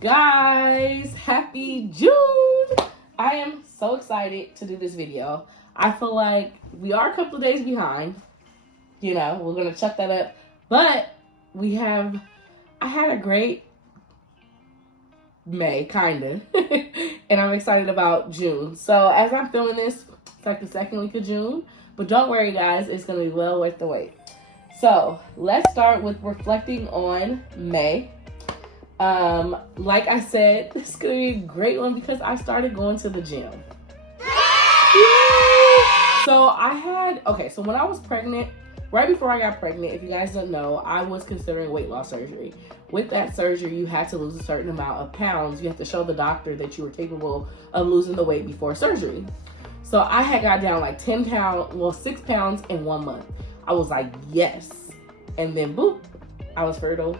Guys, happy June! I am so excited to do this video. I feel like we are a couple of days behind. You know, we're going to chuck that up. But I had a great May, kind of. And I'm excited about June. So as I'm filming this, it's like the second week of June. But don't worry, guys. It's going to be well worth the wait. So let's start with reflecting on May. Like I said, this is going to be a great one because I started going to the gym. So so when I was pregnant, right before I got pregnant, if you guys don't know, I was considering weight loss surgery. With that surgery, you had to lose a certain amount of pounds. You have to show the doctor that you were capable of losing the weight before surgery. So I had got down like 6 pounds in 1 month. I was like, yes. And then boop, I was fertile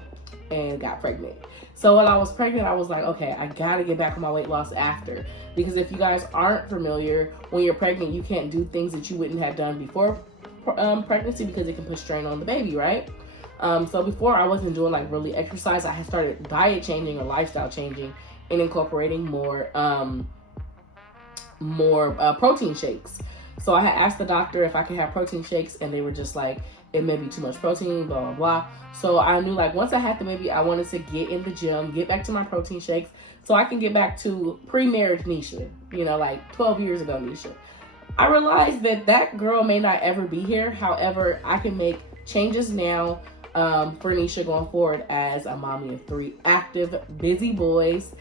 and got pregnant. So when I was pregnant, I was like, okay, I gotta get back on my weight loss after. Because if you guys aren't familiar, when you're pregnant, you can't do things that you wouldn't have done before pregnancy because it can put strain on the baby, right? So before I wasn't doing like really exercise, I had started diet changing or lifestyle changing and incorporating more protein shakes. So I had asked the doctor if I could have protein shakes, and they were just like, it may be too much protein, blah, blah, blah. So I knew like once I had the baby, I wanted to get in the gym, get back to my protein shakes so I can get back to pre-marriage Nisha, you know, like 12 years ago Nisha. I realized that girl may not ever be here. However, I can make changes now for Nisha going forward as a mommy of 3 active, busy boys,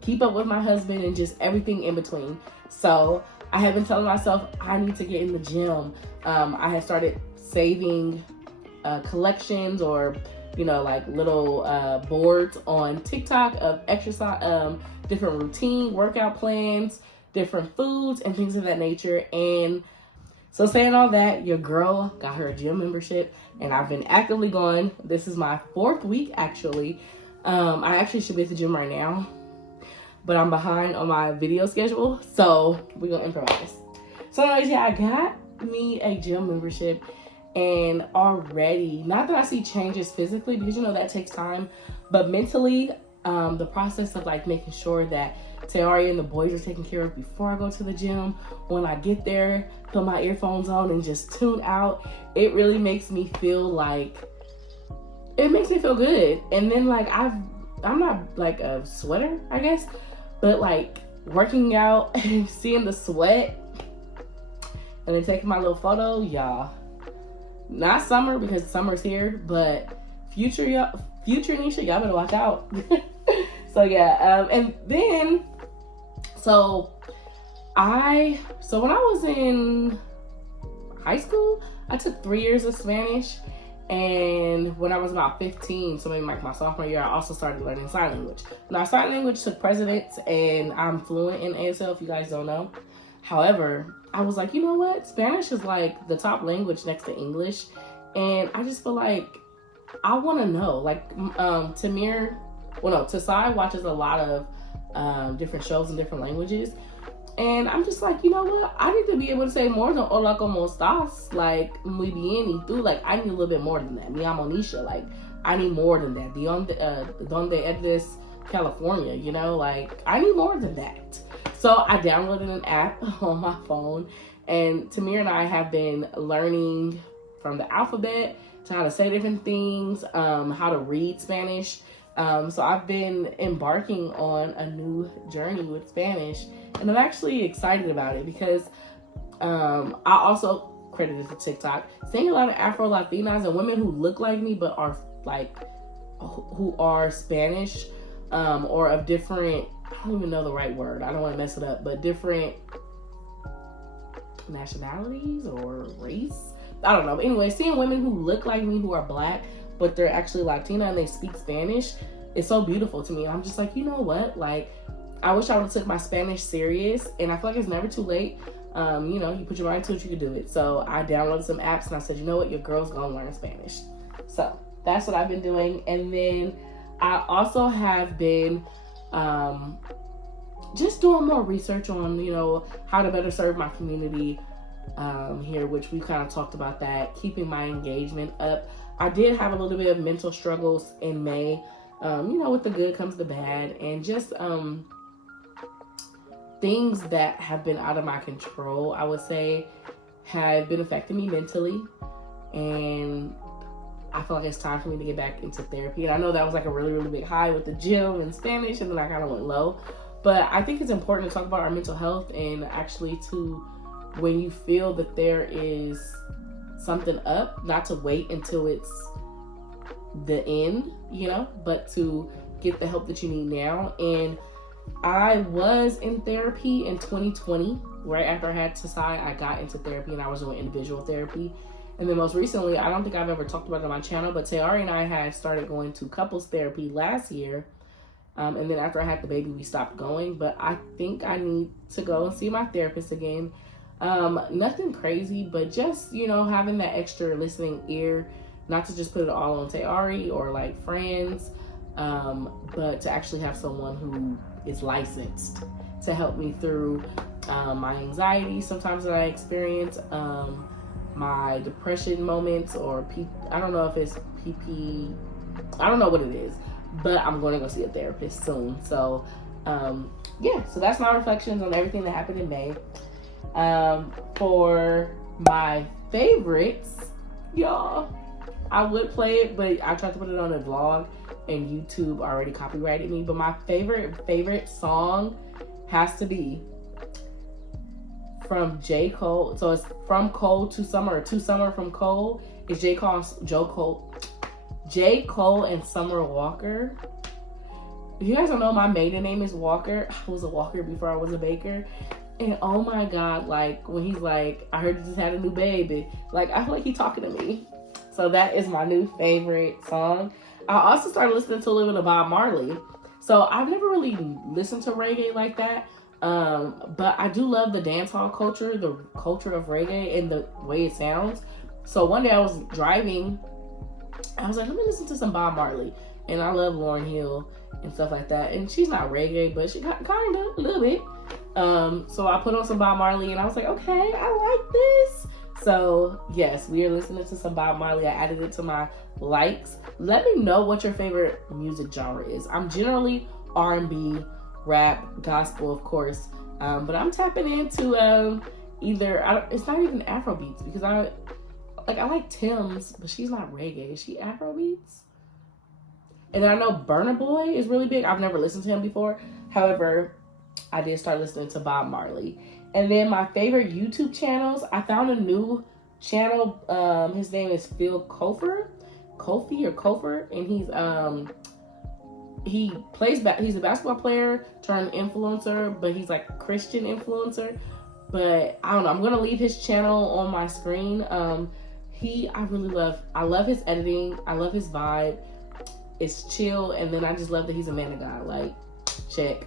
keep up with my husband and just everything in between. So I have been telling myself I need to get in the gym. I had started saving collections or, you know, like little boards on TikTok of exercise, different routine, workout plans, different foods and things of that nature. And so saying all that, your girl got her gym membership and I've been actively going. This is my 4th week actually. I actually should be at the gym right now, but I'm behind on my video schedule, so we're gonna improvise. So anyways, yeah, I got me a gym membership, and already, not that I see changes physically, because you know that takes time, but mentally, the process of like making sure that Tearia and the boys are taken care of before I go to the gym, when I get there, put my earphones on and just tune out, it really makes me feel like, it makes me feel good. And then like I'm not like a sweater, I guess, but like working out and seeing the sweat and then taking my little photo, y'all. Not summer because summer's here, but future Nisha, y'all better watch out. So yeah, and then so when I was in high school, I took 3 years of Spanish. And when I was about 15, so maybe like my sophomore year, I also started learning sign language. Now, sign language took precedence, and I'm fluent in ASL if you guys don't know. However, I was like, you know what? Spanish is like the top language next to English. And I just feel like I want to know. Like, Tasai watches a lot of different shows in different languages. And I'm just like, you know what? I need to be able to say more than hola, como estás? Like, muy bien, y tú? Like, I need a little bit more than that. Mi amo Nisha. Like, I need more than that. Donde eres, California, you know? Like, I need more than that. So I downloaded an app on my phone. And Tamir and I have been learning from the alphabet to how to say different things, how to read Spanish. So I've been embarking on a new journey with Spanish. And I'm actually excited about it because I also credited to TikTok, seeing a lot of Afro Latinas and women who look like me but are like, who are Spanish or of different, I don't even know the right word, I don't want to mess it up, but different nationalities or race, I don't know. But anyway, seeing women who look like me who are black but they're actually Latina and they speak Spanish, it's so beautiful to me. And I'm just like, you know what, like, I wish I would have took my Spanish serious, and I feel like it's never too late. You know, you put your mind to it, you can do it. So I downloaded some apps and I said, you know what, your girl's gonna learn Spanish. So that's what I've been doing. And then I also have been just doing more research on, you know, how to better serve my community here, which we kind of talked about that, keeping my engagement up. I did have a little bit of mental struggles in May With the good comes the bad, and just things that have been out of my control, I would say, have been affecting me mentally. And I feel like it's time for me to get back into therapy. And I know that was like a really, really big high with the gym and Spanish, and then I kind of went low. But I think it's important to talk about our mental health, and actually when you feel that there is something up, not to wait until it's the end, but to get the help that you need now. And I was in therapy in 2020. Right after I had TTC, I got into therapy, and I was doing individual therapy. And then most recently, I don't think I've ever talked about it on my channel, but Tayari and I had started going to couples therapy last year. And then after I had the baby, we stopped going. But I think I need to go and see my therapist again. Nothing crazy, but just, having that extra listening ear, not to just put it all on Tayari or like friends, but to actually have someone who is licensed to help me through my anxiety sometimes that I experience, my depression moments, or I don't know if it's PP, I don't know what it is, but I'm going to go see a therapist soon. So so that's my reflections on everything that happened in May. For my favorites, y'all, I would play it, but I tried to put it on a vlog and YouTube already copyrighted me. But my favorite song has to be from J. Cole. So it's From Cold to Summer, or To Summer from Cole. It's J. Cole and Summer Walker. If you guys don't know, my maiden name is Walker. I was a Walker before I was a Baker. And oh my God, like when he's like, I heard you just had a new baby. Like, I feel like he's talking to me. So that is my new favorite song. I also started listening to a little bit of Bob Marley. So I've never really listened to reggae like that. But I do love the dancehall culture, the culture of reggae and the way it sounds. So one day I was driving, I was like, let me listen to some Bob Marley. And I love Lauryn Hill and stuff like that. And she's not reggae, but she kind of a little bit. So I put on some Bob Marley, and I was like, okay, I like this. So yes, we are listening to some Bob Marley. I added it to my likes. Let me know what your favorite music genre is. I'm generally R&B, rap, gospel, of course. But I'm tapping into it's not even Afrobeats, because I like Tim's, but she's not reggae. Is she Afrobeats? And I know Burna Boy is really big. I've never listened to him before. However, I did start listening to Bob Marley. And then my favorite YouTube channels, I found a new channel. His name is Phil Kofer, and he's a basketball player turned influencer, but he's like a Christian influencer. But I don't know, I'm gonna leave his channel on my screen. I love his editing. I love his vibe. It's chill, and then I just love that he's a man of God. Like, check.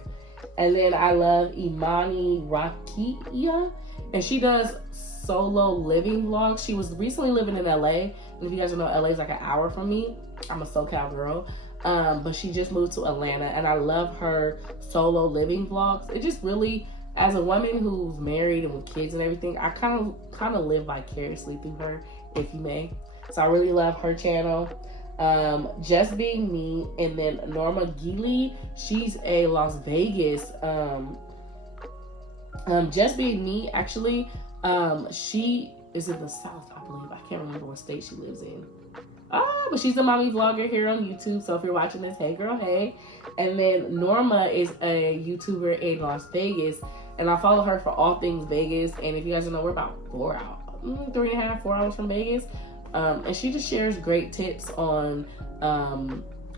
And then I love Imani Rakia, and she does solo living vlogs. She was recently living in LA, and if you guys don't know, LA is like an hour from me. I'm a SoCal girl, but she just moved to Atlanta, and I love her solo living vlogs. It just really, as a woman who's married and with kids and everything, I kind of live vicariously through her, if you may. So I really love her channel. Just Being Me, and then Norma Geely, she's a Las Vegas, Just Being Me, actually, she is in the South, I believe. I can't remember what state she lives in. But she's a mommy vlogger here on YouTube, so if you're watching this, hey girl, hey. And then Norma is a YouTuber in Las Vegas, and I follow her for all things Vegas. And if you guys don't know, we're about 4 hours from Vegas. And she just shares great tips on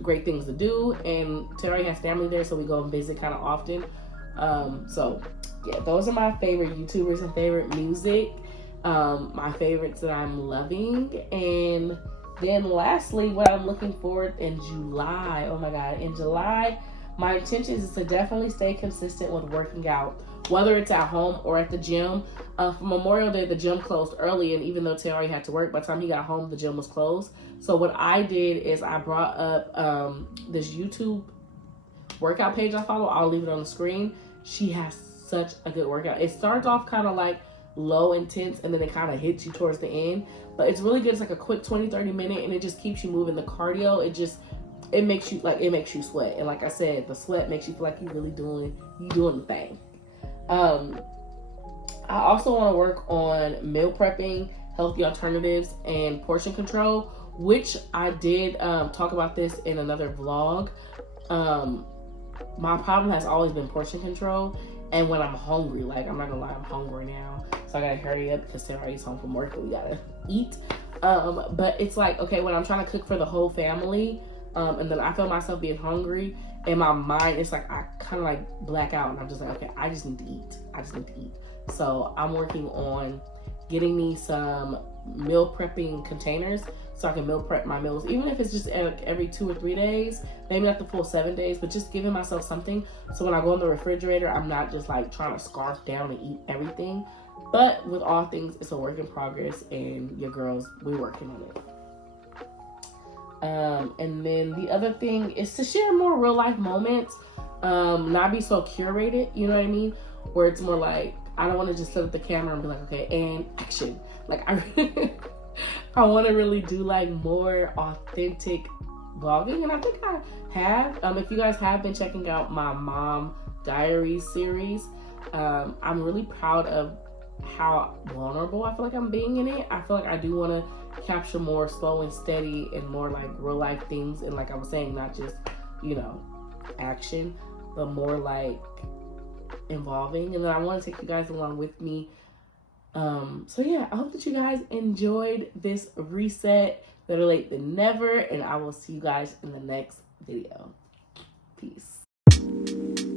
great things to do. And Terry has family there, so we go and visit kind of often. So yeah, those are my favorite YouTubers and favorite music. My favorites that I'm loving. And then lastly, what I'm looking forward in July. Oh my God, in July, my intention is to definitely stay consistent with working out, whether it's at home or at the gym. For Memorial Day, the gym closed early, and even though Terry had to work, by the time he got home, the gym was closed. So what I did is I brought up this YouTube workout page I follow. I'll leave it on the screen. She has such a good workout. It starts off kind of like low intense, and then it kind of hits you towards the end. But it's really good. It's like a quick 20-30 minute, and it just keeps you moving. The cardio, it makes you sweat. And like I said, the sweat makes you feel like you're really doing the thing. I also want to work on meal prepping, healthy alternatives, and portion control, which I did talk about this in another vlog. My problem has always been portion control, and when I'm hungry, like, I'm not gonna lie, I'm hungry now, so I gotta hurry up because Sarah's home from work and we gotta eat. But it's like, okay, when I'm trying to cook for the whole family, and then I feel myself being hungry, in my mind, it's like I kind of like black out, and I'm just like, okay, I just need to eat. So I'm working on getting me some meal prepping containers so I can meal prep my meals, even if it's just every 2 or 3 days, maybe not the full 7 days, but just giving myself something so when I go in the refrigerator, I'm not just like trying to scarf down and eat everything. But with all things, it's a work in progress, and your girls, we're working on it. And then the other thing is to share more real life moments, not be so curated, you know what I mean? Where it's more like, I don't want to just set up the camera and be like, okay, and action. Like, I want to really do like more authentic vlogging, and I think I have. If you guys have been checking out my Mom Diaries series, I'm really proud of how vulnerable I feel like I'm being in it. I feel like I do want to capture more slow and steady and more like real life things, and like I was saying, not just, you know, action, but more like involving. And then I want to take you guys along with me. So yeah, I hope that you guys enjoyed this reset. Better late than never, and I will see you guys in the next video. Peace.